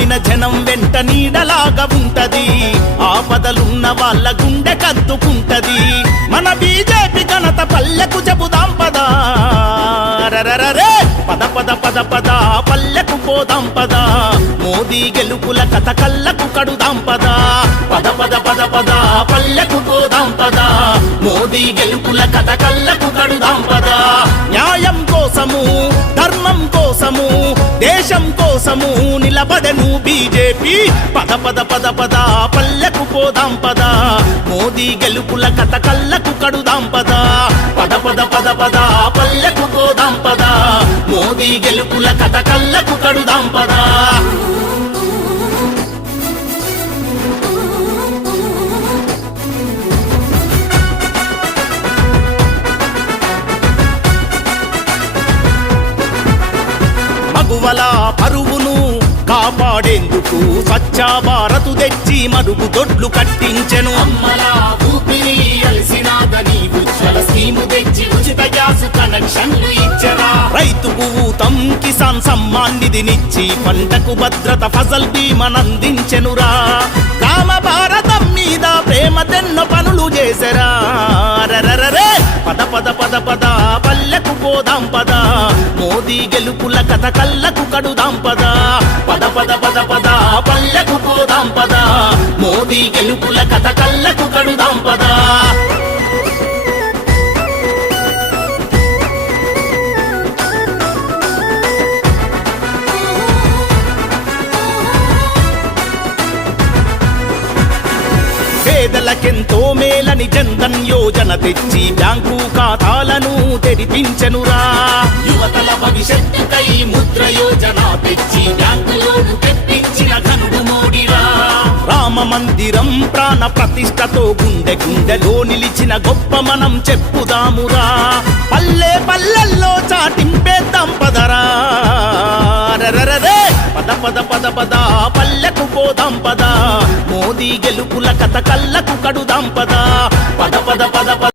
జనం వెంట నీడలాగా ఉంటది. ఆపదలున్న వాళ్ళ గుండె కద్దుకుంటది. మన బీజేపీ ఘనత పల్లెకు చెబుదాం పదా. రరరరే పద పద పద పద పల్లెకు పోదాం పద. మోదీ గెలుపుల కథ కళ్ళకు కడుదాం పద. పద పద పద పద పల్లెకు పోదాం పద. మోదీ గెలుపుల కథ కళ్ళకు కడుదాం పదా. దేశం కోసము నిలబడను బీజేపీ. పద పద పద పద పల్లెకు పోదాం పద. మోదీ గెలుపుల కథ కళ్ళకు కడుదాం పద. పద పద పద పద పల్లెకు పోదాం పద. మోదీ గెలుపుల కథ కళ్ళకు కడుదాం పద. మగువల పరువును కాపాడేందుకు స్వచ్ఛ భారత్ తెచ్చి మరుగు దొడ్లు కట్టించెను. అమ్మలా ఊపిరి అలసినాదని ఉజ్వల స్కీము తెచ్చి ఉచిత గ్యాస్ కనెక్షన్లు ఇచ్చరా. రైతుకు ఊతం కిసాన్ సమ్మాన్ నిధినిచ్చి పంటకు భద్రత ఫసల్ బీమనందించెనురా కామ భారతం మీద ప్రేమ తెన్నో పనులు చేసరా. గెలుపుల కథ కళ్ళకు కడుదాం పద. పద పద పద పద పల్లెకు పోదాం పద. మోదీ గెలుపుల కథ కళ్ళకు కడుదాం పద. పేదలకెంతో మేలని జన్ధన్ యోజన తెచ్చి బ్యాంకు ఖాతాలను తెరిపించనురా. యువతల భవిష్యత్తుకై ముద్ర యోజన తెచ్చి బ్యాంకులోను తెప్పించిన ధనుడు మోడిరా. రామ మందిరం ప్రాణ ప్రతిష్టతో గుండె గుండెలో నిలిచిన గొప్ప మనం చెప్పుదామురా. పల్లె పల్లెల్లో చాటింపేద్దాం పదరా పద పద పద పద. పల్లెకు పోదాం పద. మోదీ గెలుపుల కథ కళ్ళకు కడుదాం పద. పద పద పద పద.